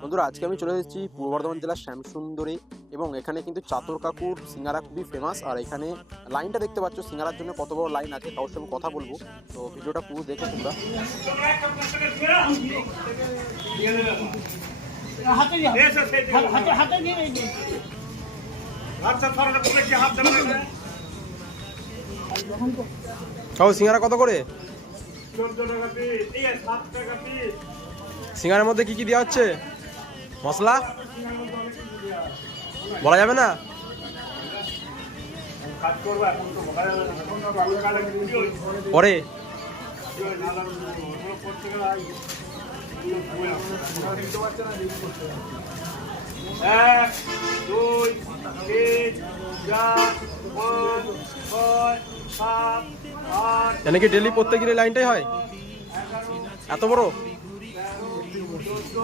বন্ধুরা আজকে আমি চলে এসেছি পূর্ব বর্ধমান জেলার শ্যামসুন্দরে এবং এখানে কিন্তু চাতর কাকুর সিঙ্গারা খুবই ফেমাস। আর এখানে লাইনটা দেখতে পাচ্ছ, সিঙ্গারার জন্য কত বড় লাইন আছে, কারোর সঙ্গে কথা বলবো। তো ভিডিওটা পুরো দেখো তোমরা। সিঙ্গারা কত করে? সিঙ্গারার মধ্যে কি কি দেওয়া হচ্ছে? মশলা বলা যাবে না। পরে কি ডেলি প্রত্যেক দিনের লাইনটাই হয় এত বড়?